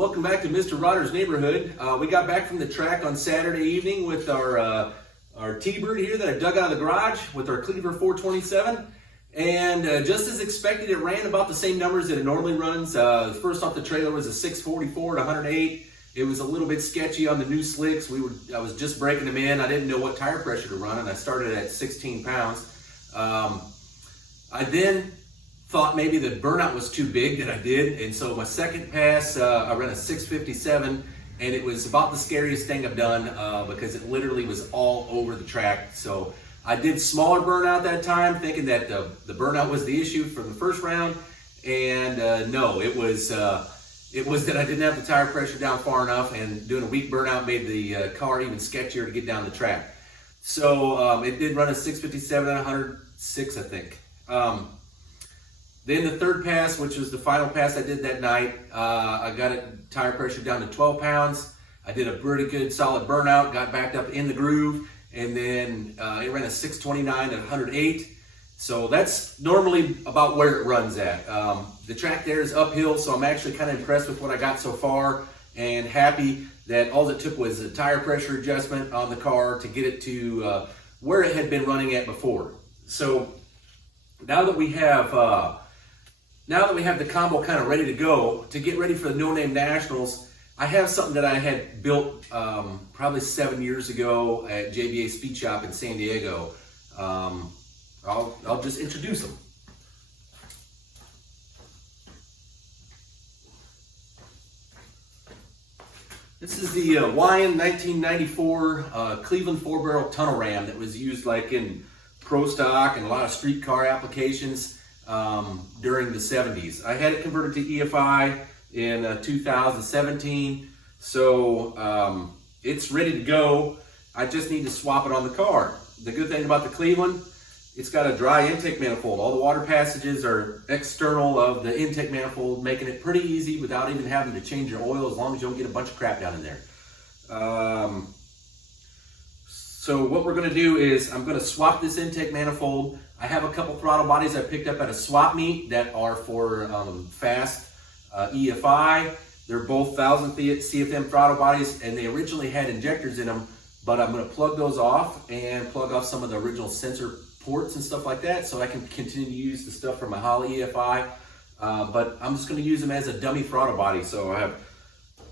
Welcome back to Mr. Rodder's Neighborhood. We got back from the track on Saturday evening with our T-Bird here that I dug out of the garage with our Clevor 427. And just as expected, it ran about the same numbers that it normally runs. First off the trailer was a 644 to 108. It was a little bit sketchy on the new slicks. I was just breaking them in. I didn't know what tire pressure to run, and I started at 16 pounds. I then thought maybe the burnout was too big that I did, and so my second pass, I ran a 657, and it was about the scariest thing I've done because it literally was all over the track. So I did smaller burnout that time, thinking that the burnout was the issue from the first round, and no, it was that I didn't have the tire pressure down far enough, and doing a weak burnout made the car even sketchier to get down the track. So it did run a 657 at 106, I think. Then the third pass, which was the final pass I did that night, I got it tire pressure down to 12 pounds. I did a pretty good solid burnout, got backed up in the groove, and then it ran a 629 at 108. So that's normally about where it runs at. The track there is uphill, so I'm actually kind of impressed with what I got so far and happy that all it took was a tire pressure adjustment on the car to get it to where it had been running at before. So now that we have the combo kind of ready to go, to get ready for the No Name Nationals, I have something that I had built probably 7 years ago at JBA Speed Shop in San Diego. I'll just introduce them. This is the Weiand 1994 Cleveland 4-barrel tunnel ram that was used like in pro stock and a lot of street car applications during the 70s. I had it converted to EFI in 2017, so it's ready to go. I just need to swap it on the car. The good thing about the Cleveland, it's got a dry intake manifold. All the water passages are external of the intake manifold, making it pretty easy without even having to change your oil, as long as you don't get a bunch of crap down in there. So what we're gonna do is I'm gonna swap this intake manifold. I have a couple throttle bodies I picked up at a swap meet that are for fast EFI. They're both 1,000 CFM throttle bodies, and they originally had injectors in them, but I'm gonna plug those off and plug off some of the original sensor ports and stuff like that, so I can continue to use the stuff from my Holley EFI, but I'm just going to use them as a dummy throttle body. So I have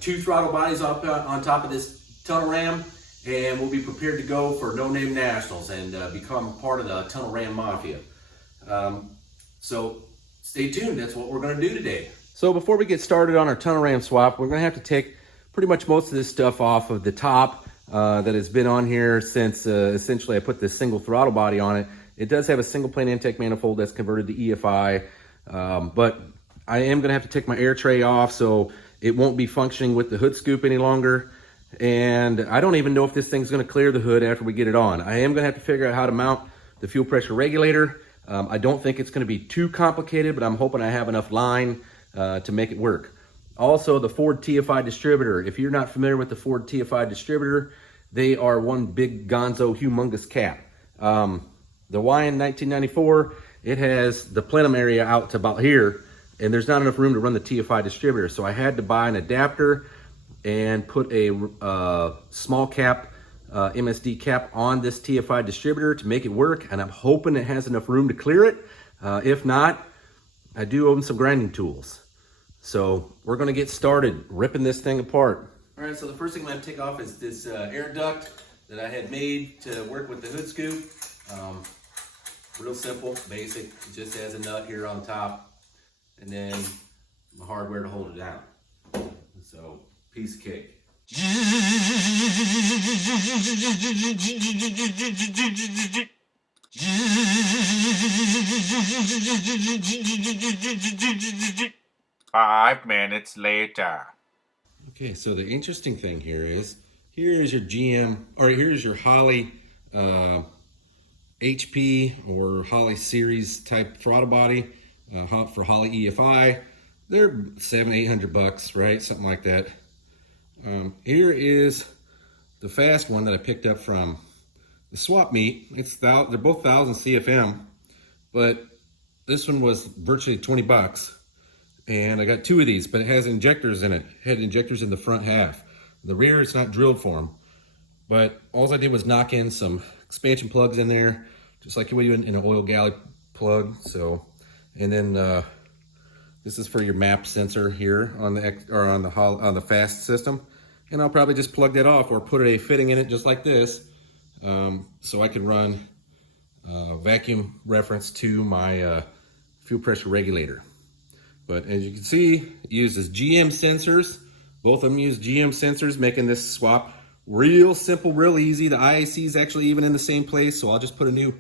2 throttle bodies up on top of this tunnel ram, and we'll be prepared to go for No Name Nationals and become part of the Tunnel Ram Mafia. So stay tuned, that's what we're going to do today. So before we get started on our tunnel ram swap, we're going to have to take pretty much most of this stuff off of the top that has been on here since essentially I put this single throttle body on it. It does have a single plane intake manifold that's converted to EFI, but I am going to have to take my air tray off, so it won't be functioning with the hood scoop any longer. And I don't even know if this thing's going to clear the hood after we get it on. I am going to have to figure out how to mount the fuel pressure regulator. I don't think it's going to be too complicated, but I'm hoping I have enough line to make it work. Also, the Ford TFI distributor. If you're not familiar with the Ford TFI distributor, they are one big gonzo humongous cap. The Weiand 1994, it has the plenum area out to about here, and there's not enough room to run the TFI distributor. So I had to buy an adapter and put a small cap, MSD cap on this TFI distributor to make it work, and I'm hoping it has enough room to clear it. If not, I do own some grinding tools. So we're gonna get started ripping this thing apart. All right, so the first thing I'm gonna take off is this air duct that I had made to work with the hood scoop. Real simple, basic, it just has a nut here on top, and then some hardware to hold it down. So, piece of cake. Five minutes later. Okay, so the interesting thing here is, here's your GM, or here's your Holley HP or Holley series type throttle body for Holley EFI. They're $700-800, right? Something like that. Here is the fast one that I picked up from the swap meet. They're both 1,000 CFM, but this one was virtually $20. And I got 2 of these, but it has injectors in it. Had injectors in the front half. The rear, it's not drilled for them. But all I did was knock in some expansion plugs in there, just like you would in an oil galley plug. So, and then this is for your map sensor here on the fast system. And I'll probably just plug that off or put a fitting in it just like this, so I can run vacuum reference to my fuel pressure regulator. But as you can see, it uses GM sensors. Both of them use GM sensors, making this swap real simple, real easy. The IAC is actually even in the same place, so I'll just put a new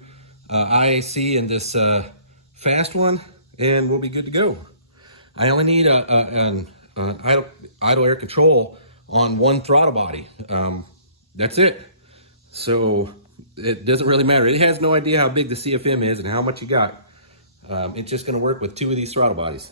IAC in this fast one, and we'll be good to go. I only need an idle air control on one throttle body. That's it. So it doesn't really matter. It has no idea how big the CFM is and how much you got. It's just going to work with 2 of these throttle bodies.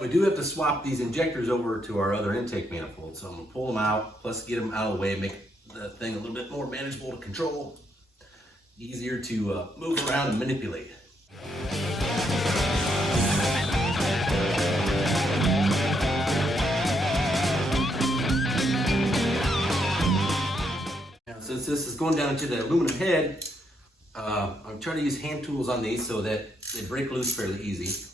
We do have to swap these injectors over to our other intake manifold, so I'm going to pull them out, plus get them out of the way, make the thing a little bit more manageable to control, easier to move around and manipulate. Now, since this is going down into the aluminum head, I'm trying to use hand tools on these so that they break loose fairly easy.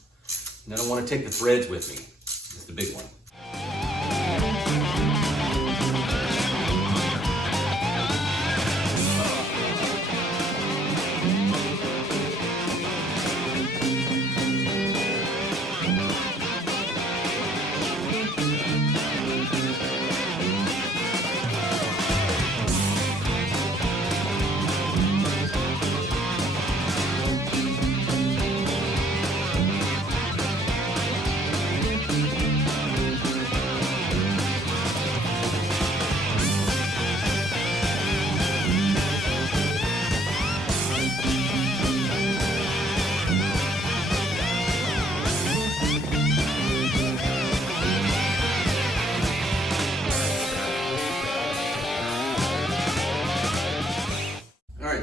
And I don't want to take the threads with me. It's the big one.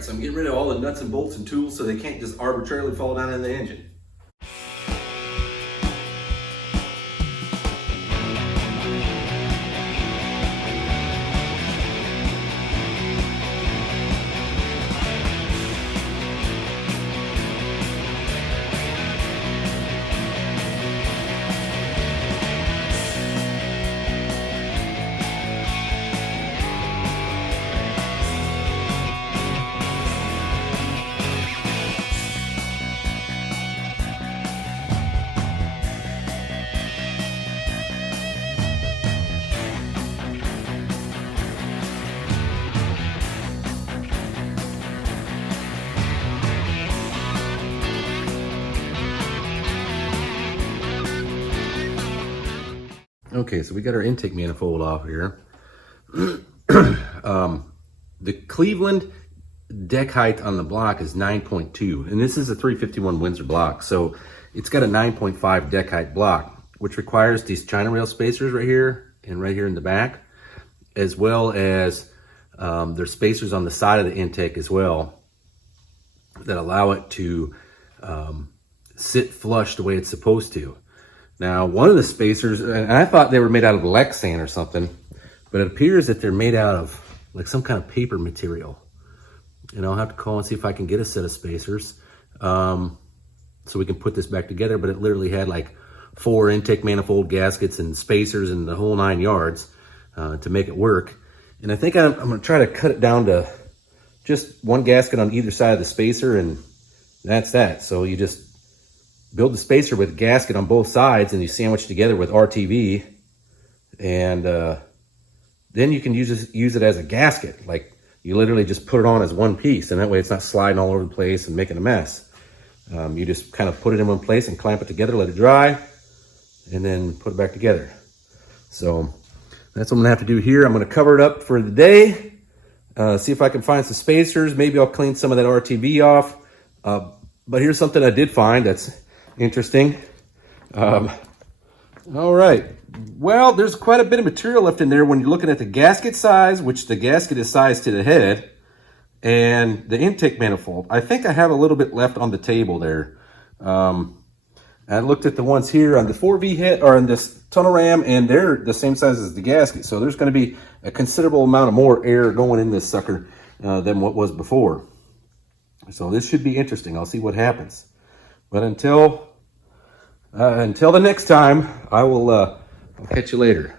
So I'm getting rid of all the nuts and bolts and tools so they can't just arbitrarily fall down in the engine. Okay, so we got our intake manifold off here. The Cleveland deck height on the block is 9.2, and this is a 351 Windsor block, so it's got a 9.5 deck height block, which requires these China rail spacers right here and right here in the back, as well as there's spacers on the side of the intake as well that allow it to sit flush the way it's supposed to. Now, one of the spacers, and I thought they were made out of Lexan or something, but it appears that they're made out of like some kind of paper material. And I'll have to call and see if I can get a set of spacers so we can put this back together. But it literally had like 4 intake manifold gaskets and spacers and the whole 9 yards to make it work. And I think I'm going to try to cut it down to just 1 gasket on either side of the spacer, and that's that. So you just build the spacer with a gasket on both sides, and you sandwich together with RTV, and then you can use it as a gasket. Like, you literally just put it on as one piece, and that way it's not sliding all over the place and making a mess. You just kind of put it in one place and clamp it together, let it dry, and then put it back together. So that's what I'm gonna have to do here. I'm gonna cover it up for the day, see if I can find some spacers. Maybe I'll clean some of that RTV off. But here's something I did find that's interesting. All right. Well, there's quite a bit of material left in there when you're looking at the gasket size, which the gasket is sized to the head, and the intake manifold. I think I have a little bit left on the table there. I looked at the ones here on the 4V head, or on this tunnel ram, and they're the same size as the gasket. So there's going to be a considerable amount of more air going in this sucker than what was before. So this should be interesting. I'll see what happens. But until the next time, I'll catch you later.